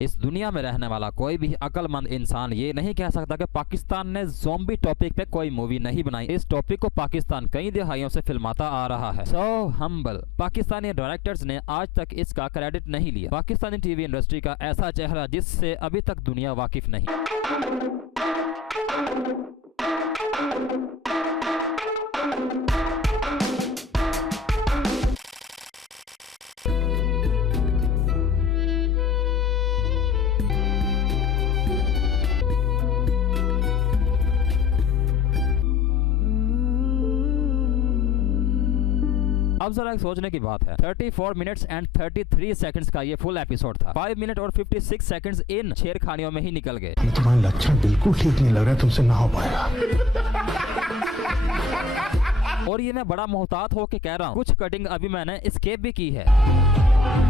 इस दुनिया में रहने वाला कोई भी अक्लमंद इंसान ये नहीं कह सकता कि पाकिस्तान ने ज़ॉम्बी टॉपिक पे कोई मूवी नहीं बनाई। इस टॉपिक को पाकिस्तान कई दिहाइयों से फिल्माता आ रहा है। सो हम्बल, पाकिस्तानी डायरेक्टर्स ने आज तक इसका क्रेडिट नहीं लिया। पाकिस्तानी टीवी इंडस्ट्री का ऐसा चेहरा जिससे अभी तक दुनिया वाकिफ नहीं। अब जरा एक सोचने की बात है, 34 मिनट्स एंड 33 सेकंड्स का ये फुल एपिसोड था। 5 मिनट और 56 सेकंड्स इन छेड़खानियों में ही निकल गए। तुम्हारा लक्षण बिल्कुल ठीक नहीं लग रहा है, तुमसे ना हो पाएगा। और ये मैं बड़ा मोहतात होके कह रहा हूँ, कुछ कटिंग अभी मैंने स्केप भी की है।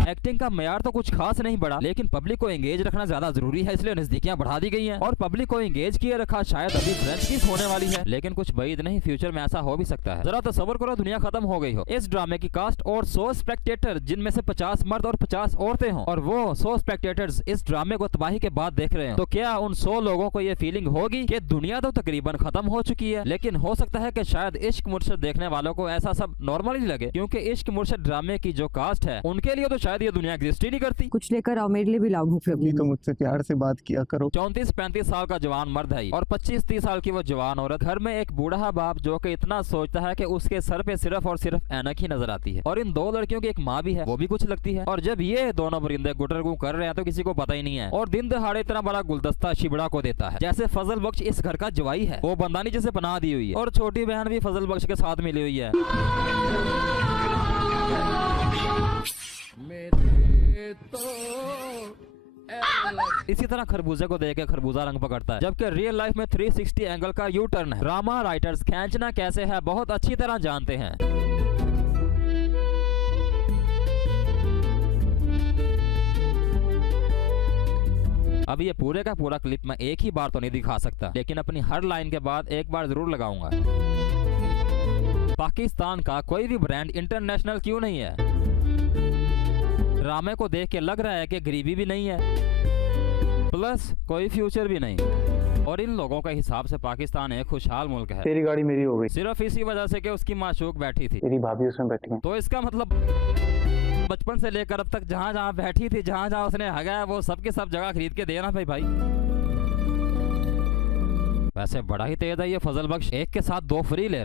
एक्टिंग का मेयार तो कुछ खास नहीं बढ़ा, लेकिन पब्लिक को एंगेज रखना ज्यादा जरूरी है, इसलिए नजदीकियां बढ़ा दी गई हैं और पब्लिक को एंगेज किए रखा। शायद अभी फ्रेंच किस होने वाली है, लेकिन कुछ बैद नहीं, फ्यूचर में ऐसा हो भी सकता है। जरा तसव्वुर करो दुनिया खत्म हो गई हो, इस ड्रामे की कास्ट और 100 स्पेक्टेटर जिनमें से 50 मर्द और 50 औरतें हों, और वो 100 स्पेक्टेटर्स इस ड्रामे को तबाही के बाद देख रहे हैं। तो क्या उन 100 लोगों को ये फीलिंग होगी कि दुनिया तो तकरीबन खत्म हो चुकी है? लेकिन हो सकता है कि शायद इश्क मुर्शद देखने वालों को ऐसा सब नॉर्मल ही लगे, क्योंकि इश्क मुर्शद ड्रामे की जो कास्ट है उनके लिए तो शायद ये दुनिया एग्जिस्ट ही नहीं करती। कुछ लेकर आओ, मेरे लिए भी लाओ, भूख लगी। तो मुझसे प्यार से बात किया करो। 34-35 साल का जवान मर्द है और 25-30 साल की वो जवान औरत। घर में एक बूढ़ा बाप जो कि इतना सोचता है कि उसके सर पे सिर्फ और सिर्फ ऐनक ही नजर आती है, और इन 2 लड़कियों की एक माँ भी है, वो भी कुछ लगती है। और जब ये दोनों परिंदे गुटरगू कर रहे हैं तो किसी को पता ही नहीं है, और दिन दहाड़े इतना बड़ा गुलदस्ता शिबड़ा को देता है जैसे फजल बख्श इस घर का जवाई है। वो बंदानी जिसे पनाह दी हुई है, और छोटी बहन भी फजल बख्श के साथ मिली हुई है। इसी तरह खरबूजे को देख के खरबूजा रंग पकड़ता है, जबकि रियल लाइफ में 360 एंगल का यू टर्न है। ड्रामा राइटर्स खींचना कैसे है बहुत अच्छी तरह जानते हैं। अब ये पूरे का पूरा क्लिप मैं एक ही बार तो नहीं दिखा सकता, लेकिन अपनी हर लाइन के बाद एक बार जरूर लगाऊंगा। पाकिस्तान का कोई भी ब्रांड इंटरनेशनल क्यों नहीं है? ड्रामे को देख के लग रहा है कि गरीबी भी नहीं है, प्लस कोई फ्यूचर भी नहीं, और इन लोगों के हिसाब से पाकिस्तान एक खुशहाल मुल्क है। तेरी गाड़ी मेरी हो गई सिर्फ इसी वजह से कि उसकी माशूक बैठी थी। तेरी भाभी उसमें बैठी है। तो इसका मतलब बचपन से लेकर अब तक जहाँ जहाँ बैठी थी, जहाँ जहाँ उसने हगा, वो सब के सब जगह खरीद के देना भाई। वैसे बड़ा ही तेज है ये फजल बख्श, एक के साथ 2 फ्री ले रहा है।